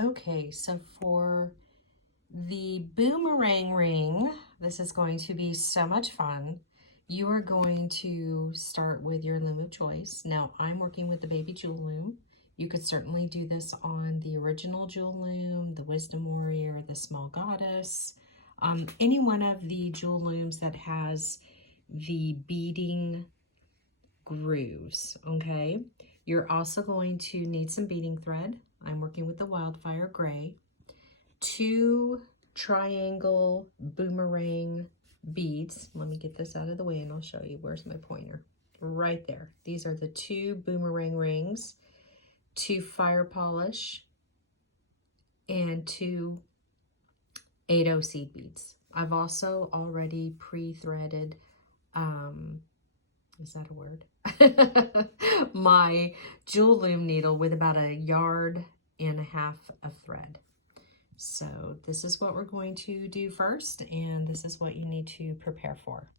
Okay, so for the boomerang ring, this is going to be so much fun. You are going to start with your loom of choice. Now, I'm working with the baby jewel loom. You could certainly do this on the original jewel loom, the Wisdom Warrior, the Small Goddess, any one of the jewel looms that has the beading grooves, okay? You're also going to need some beading thread. I'm working with the Wildfire Gray. 2 triangle boomerang beads. Let me get this out of the way and I'll show you. Where's my pointer? Right there. These are the 2 boomerang rings, 2 fire polish, and 2 8/0 seed beads. I've also already pre-threaded, is that a word? My jewel loom needle with about 1.5 yards of thread. So this is what we're going to do first, and this is what you need to prepare for.